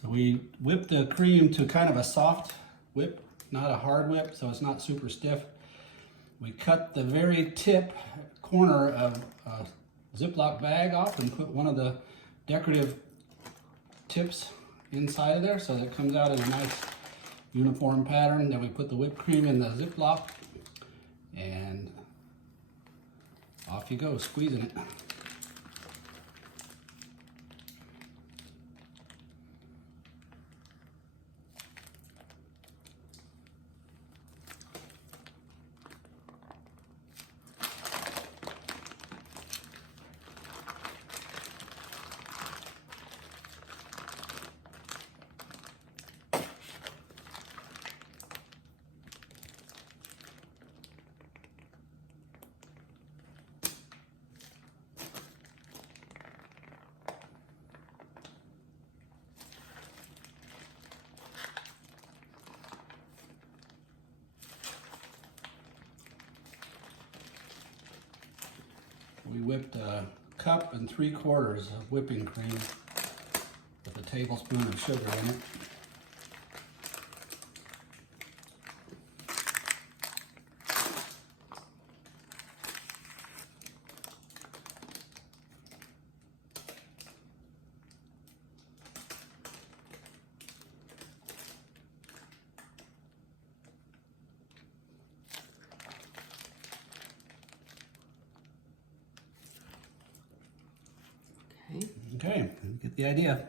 So we whip the cream to kind of a soft whip, not a hard whip, so it's not super stiff. We cut the very tip corner of a Ziploc bag off and put one of the decorative tips inside of there so that it comes out in a nice uniform pattern. Then we put the whipped cream in the Ziploc and off you go, squeezing it. We whipped a cup and 3/4 of whipping cream with a tablespoon of sugar in it. Okay. Okay, you get the idea.